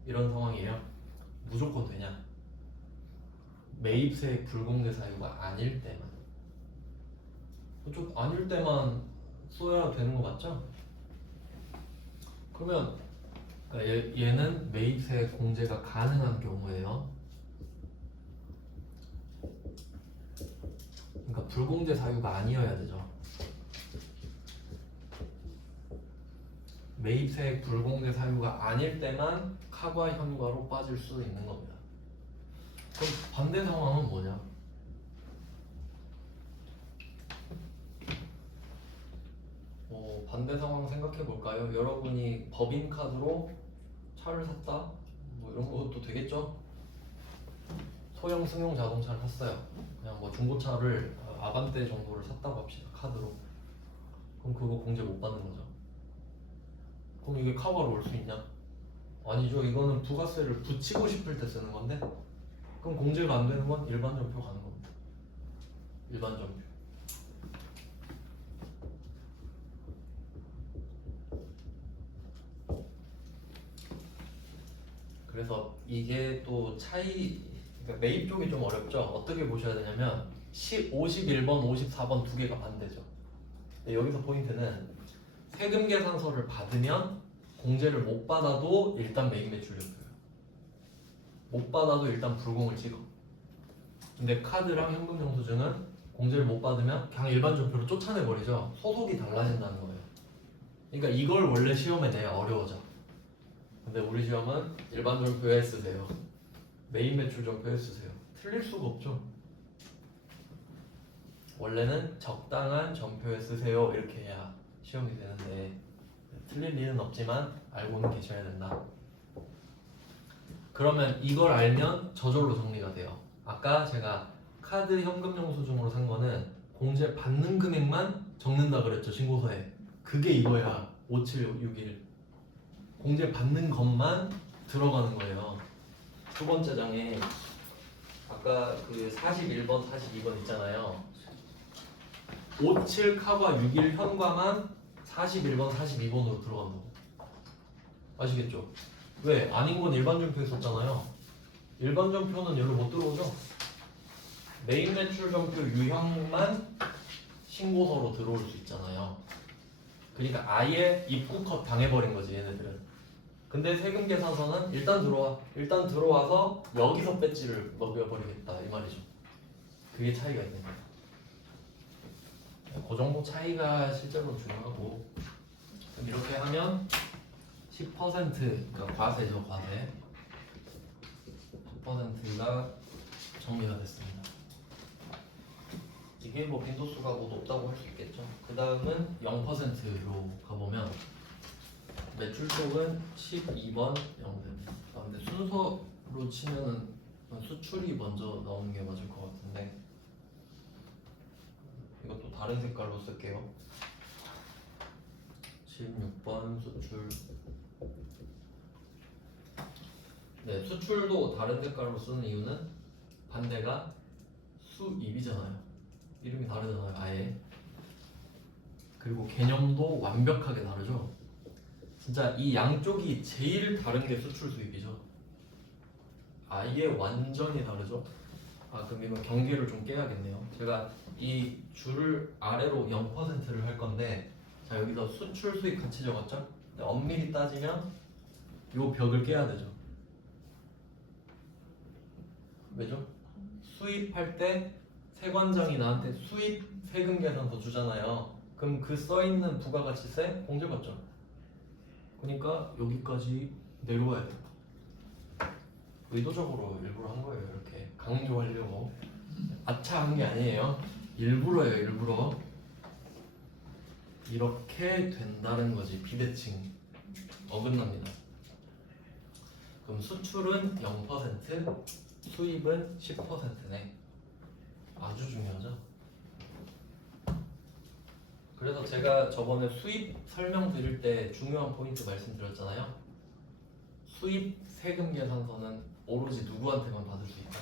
이런 상황이에요. 무조건 되냐? 매입세액 불공제 사유가 아닐 때만. 좀 아닐 때만 써야 되는 거 맞죠? 그러면 얘는 매입세액 공제가 가능한 경우예요. 그러니까 불공제 사유가 아니어야 되죠. 매입세액 불공제 사유가 아닐 때만 카과 현과로 빠질 수 있는 겁니다. 그럼 반대 상황은 뭐냐? 반대 상황 생각해 볼까요? 여러분이 법인카드로 차를 샀다? 뭐 이런 것도 되겠죠? 소형 승용 자동차를 샀어요. 그냥 뭐 중고차를 아반떼 정도를 샀다고 합시다. 카드로. 그럼 그거 공제 못 받는 거죠. 그럼 이게 카바로 올 수 있냐? 아니죠. 이거는 부가세를 붙이고 싶을 때 쓰는 건데, 그럼 공제가 안 되는 건 일반 전표 가는 겁니다. 일반 전표. 그래서 이게 또 그러니까 매입 쪽이 좀 어렵죠. 어떻게 보셔야 되냐면 51번, 54번 두 개가 반대죠. 근데 여기서 포인트는 세금 계산서를 받으면 공제를 못 받아도 일단 매입 매출 전표예요. 못 받아도 일단 불공을 찍어. 근데 카드랑 현금 영수증은 공제를 못 받으면 그냥 일반 전표로 쫓아내 버리죠. 소속이 달라진다는 거예요. 그러니까 이걸 원래 시험에 내야 어려워져. 근데 우리 시험은 일반 전표에 쓰세요. 메인 매출 전표에 쓰세요. 틀릴 수가 없죠. 원래는 적당한 전표에 쓰세요. 이렇게 해야 시험이 되는데 틀릴 일은 없지만 알고는 계셔야 된다. 그러면 이걸 알면 저절로 정리가 돼요. 아까 제가 카드 현금 영수증으로 산 거는 공제 받는 금액만 적는다 그랬죠, 신고서에. 그게 이거야. 5761 공제 받는 것만 들어가는 거예요. 두 번째 장에 아까 그 41번, 42번 있잖아요. 57 카과 61 현과만 41번, 42번으로 들어간다고. 아시겠죠? 왜? 아닌 건 일반 전표에 썼잖아요. 일반 전표는 여기로 못 들어오죠? 메인 매출 전표 유형만 신고서로 들어올 수 있잖아요. 그러니까 아예 입구 컷 당해버린 거지, 얘네들은. 근데 세금 계산서는 일단 들어와. 일단 들어와서 여기서 배지를 먹여버리겠다 이 말이죠. 그게 차이가 있는 거예요. 그 정도 차이가 실제로 중요하고, 그럼 이렇게 하면 10% 그러니까 과세죠, 과세. 10%가 정리가 됐습니다. 이게 뭐 빈도수가 뭐 높다고 할 수 있겠죠. 그 다음은 0%로 가보면 매출 쪽은 12번 0%. 근데 순서로 치면은 수출이 먼저 나오는 게 맞을 것 같은데, 이것도 다른 색깔로 쓸게요. 16번 수출. 네, 수출도 다른 색깔로 쓰는 이유는 반대가 수입이잖아요. 이름이 다르잖아요, 아예. 그리고 개념도 완벽하게 다르죠. 진짜 이 양쪽이 제일 다른 게 수출 수입이죠. 아예 완전히 다르죠. 그럼 이거 경계를 좀 깨야겠네요. 제가 이 줄을 아래로 0%를 할 건데, 자 여기서 수출 수입 같이 적었죠? 근데 엄밀히 따지면 요 벽을 깨야 되죠. 왜죠? 수입할 때 세관장이 나한테 수입 세금 계산서 주잖아요. 그럼 그 써있는 부가가치세 공제받죠. 그러니까 여기까지 내려와야 돼요. 의도적으로 일부러 한 거예요. 이렇게 강조하려고. 아차 한 게 아니에요. 일부러예요. 일부러. 이렇게 된다는 거지. 비대칭 어긋납니다. 그럼 수출은 0%, 수입은 10%네. 아주 중요하죠. 그래서 제가 저번에 수입 설명드릴 때 중요한 포인트 말씀드렸잖아요. 수입 세금 계산서는 오로지 누구한테만 받을 수 있다?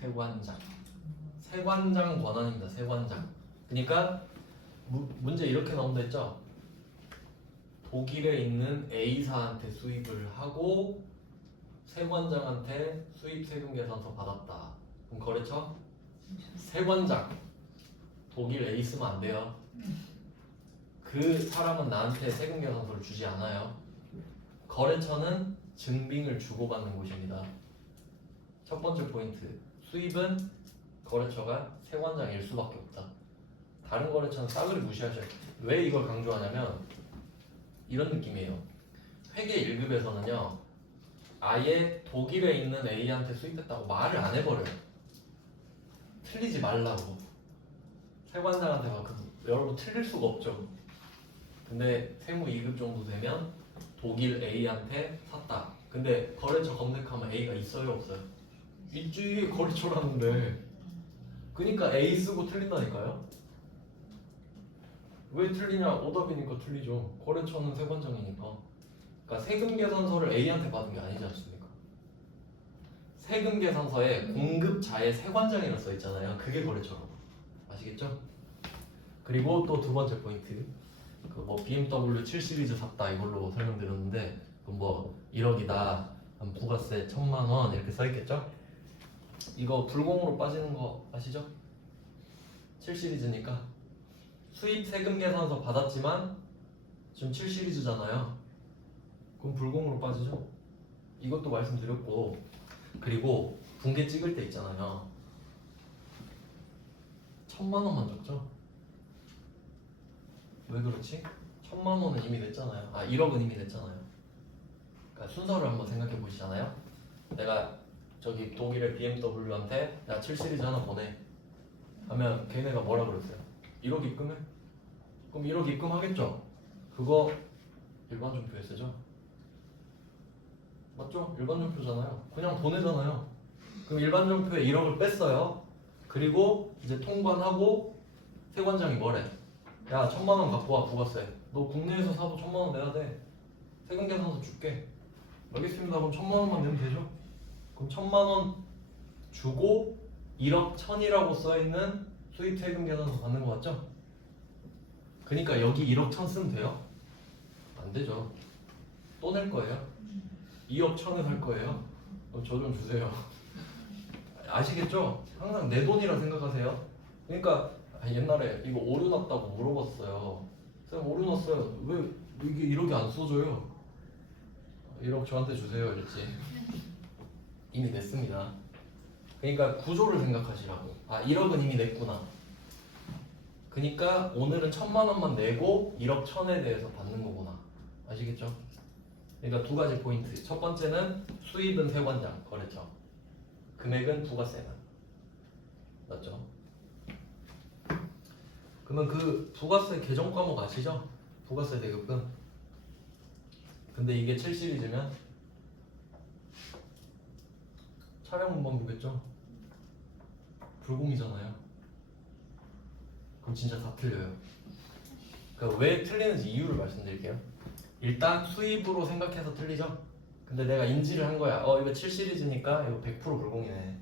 세관장. 세관장 권한입니다. 세관장. 그러니까 문제 이렇게 나온다 했죠? 독일에 있는 A사한테 수입을 하고 세관장한테 수입 세금 계산서 받았다. 그럼 거래처? 세관장. 독일 A 쓰면 안 돼요. 그 사람은 나한테 세금 계산서를 주지 않아요. 거래처는 증빙을 주고받는 곳입니다. 첫 번째 포인트. 수입은 거래처가 세관장일 수밖에 없다. 다른 거래처는 싸그리 무시하셔요. 왜 이걸 강조하냐면 이런 느낌이에요. 회계 1급에서는요 아예 독일에 있는 A한테 수입했다고 말을 안 해버려요. 틀리지 말라고. 세관장한테 막 여러분 틀릴 수가 없죠. 근데 세무 2급 정도 되면 독일 A한테 샀다. 근데 거래처 검색하면 A가 있어요 없어요? 있지. 거래처라는데. 그러니까 A 쓰고 틀린다니까요. 왜 틀리냐? 오답이니까 틀리죠. 거래처는 세관장이니까. 그러니까 세금 계산서를 A한테 받은 게 아니지 않습니까? 세금 계산서에 공급자의 세관장이라고 써 있잖아요. 그게 거래처라고. 아시겠죠? 그리고 또 두 번째 포인트. 그 뭐 BMW 7 시리즈 샀다 이걸로 설명드렸는데 그 뭐 1억이다. 부가세 1,000만 원 이렇게 써 있겠죠? 이거 불공으로 빠지는 거 아시죠? 7 시리즈니까 수입 세금 계산서 받았지만 지금 7 시리즈잖아요. 그럼 불공으로 빠지죠? 이것도 말씀드렸고 그리고 분계 찍을 때 있잖아요. 1,000만 원만 적죠? 왜 그렇지? 1,000만 원은 이미 냈잖아요. 1억은 이미 냈잖아요. 그러니까 순서를 한번 생각해 보시잖아요. 내가 저기 독일의 BMW한테 야 7 시리즈 하나 보내 하면 걔네가 뭐라 그랬어요? 1억 입금해? 그럼 1억 입금하겠죠? 그거 일반 종표에 쓰죠? 맞죠? 일반 종표잖아요. 그냥 보내잖아요. 그럼 일반 종표에 1억을 뺐어요. 그리고 이제 통관하고 세관장이 뭐래? 야 1,000만 원 갖고 와 부가세. 너 국내에서 사도 1,000만 원 내야 돼. 세금 계산서 줄게. 알겠습니다. 그럼 1,000만 원만 내면 되죠? 그럼 1,000만 원 주고 1억 1,000이라고 써있는 수입 세금 계산서 받는 거 맞죠? 그러니까 여기 1억 1,000 쓰면 돼요? 안 되죠. 또 낼 거예요? 2억 1,000에 살 거예요? 그럼 저 좀 주세요. 아시겠죠? 항상 내 돈이라 생각하세요. 그러니까 옛날에 이거 오류 났다고 물어봤어요. 쌤 오류 났어요. 왜 이게 1억이 안 써져요? 1억 저한테 주세요 이랬지. 이미 냈습니다. 그러니까 구조를 생각하시라고. 1억은 이미 냈구나. 그러니까 오늘은 1,000만 원만 내고 1억 1,000에 대해서 받는 거구나. 아시겠죠? 그러니까 두 가지 포인트. 첫 번째는 수입은 세관장 거래처. 금액은 부가세만. 맞죠? 그러면 그 부가세 개정 과목 아시죠? 부가세 대급금. 근데 이게 7 시리즈면 차량 운반부겠죠? 불공이잖아요. 그럼 진짜 다 틀려요. 그러니까 왜 틀리는지 이유를 말씀드릴게요. 일단 수입으로 생각해서 틀리죠? 근데 내가 인지를 한 거야. 이거 7 시리즈니까 이거 100% 불공이네.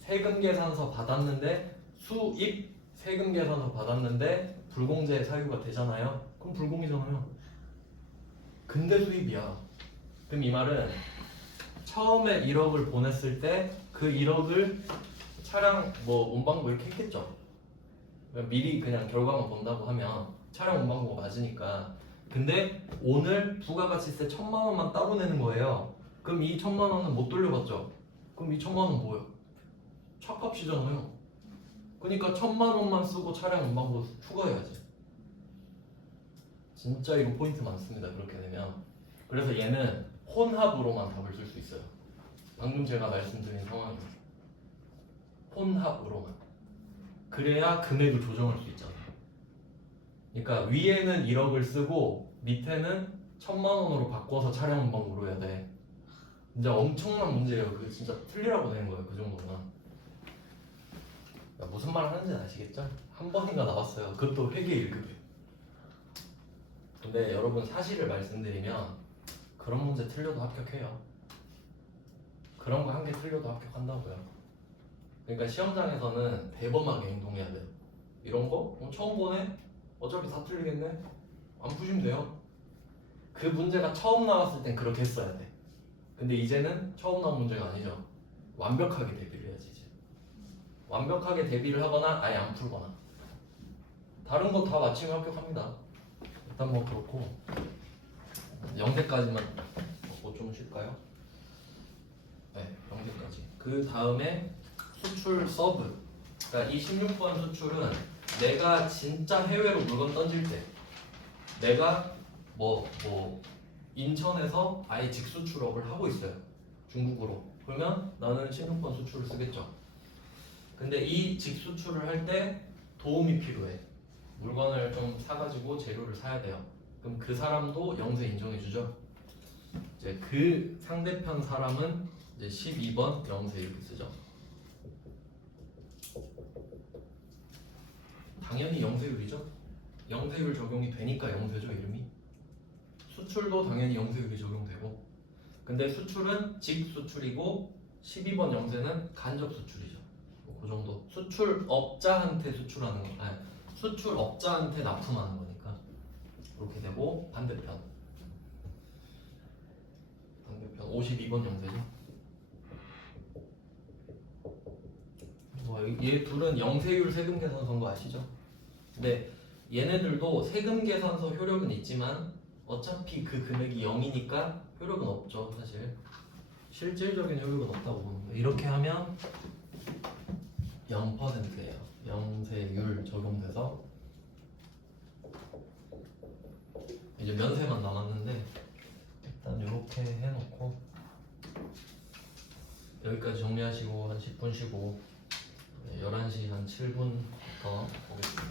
세금 계산서 받았는데 수입 세금 계산서 받았는데 불공제 사유가 되잖아요. 그럼 불공이잖아요. 근데 수입이야. 그럼 이 말은 처음에 1억을 보냈을 때 그 그 1억을 차량 뭐 운반고 이렇게 했겠죠. 그냥 미리 그냥 결과만 본다고 하면 차량 운반고가 맞으니까. 근데 오늘 부가가치세 1,000만 원만 따로 내는 거예요. 그럼 이 1,000만 원은 못 돌려받죠. 그럼 이 1,000만 원은 뭐예요? 차값이잖아요. 그러니까 1,000만 원만 쓰고 차량 운반고 추가해야지. 진짜 이거 포인트 많습니다. 그렇게 되면. 그래서 얘는 혼합으로만 답을 쓸 수 있어요. 방금 제가 말씀드린 상황이에요. 혼합으로만. 그래야 금액을 조정할 수 있잖아요. 그러니까 위에는 1억을 쓰고 밑에는 1,000만 원으로 바꿔서 차량 운반고로 해야 돼. 진짜 엄청난 문제예요. 그게 진짜 틀리라고 된 거예요. 그 정도면. 무슨 말 하는지 아시겠죠? 한 번인가 나왔어요. 그것도 회계 1급이에요. 근데 여러분 사실을 말씀드리면 그런 문제 틀려도 합격해요. 그런 거 한 개 틀려도 합격한다고요. 그러니까 시험장에서는 대범하게 행동해야 돼요. 이런 거? 처음 보네? 어차피 다 틀리겠네? 안 푸시면 돼요. 그 문제가 처음 나왔을 땐 그렇게 했어야 돼. 근데 이제는 처음 나온 문제가 아니죠. 완벽하게 대비를 해야지 이제. 완벽하게 대비를 하거나 아예 안 풀거나. 다른 거 다 맞히면 합격합니다. 일단 뭐 그렇고 0대까지만 먹고 좀 쉴까요? 네, 0대까지. 그 다음에 수출 서브. 그러니까 이 16번 수출은 내가 진짜 해외로 물건 던질 때 내가 뭐 인천에서 아예 직수출업을 하고 있어요. 중국으로. 그러면 나는 16번 수출을 쓰겠죠. 근데 이 직수출을 할 때 도움이 필요해. 물건을 좀 사가지고 재료를 사야 돼요. 그럼 그 사람도 영세 인정해주죠. 이제 그 상대편 사람은 이제 12번 영세 이렇게 쓰죠. 당연히 영세율이죠. 영세율 적용이 되니까 영세죠 이름이. 수출도 당연히 영세율이 적용되고. 근데 수출은 직수출이고 12번 영세는 간접 수출이죠. 그 정도. 수출업자한테 수출하는 거. 아니, 수출업자한테 납품하는 거니까. 그렇게 되고 반대편 52번 영세죠. 얘 둘은 영세율 세금 계산서인 거 아시죠? 근데 얘네들도 세금 계산서 효력은 있지만 어차피 그 금액이 0이니까 효력은 없죠. 사실 실질적인 효력은 없다고 보는 거예요. 이렇게 하면 0%예요. 영세율 적용돼서 이제 면세만 남았는데 일단 이렇게 해놓고 여기까지 정리하시고 한 10분 쉬고 11시 한 7분 더 보겠습니다.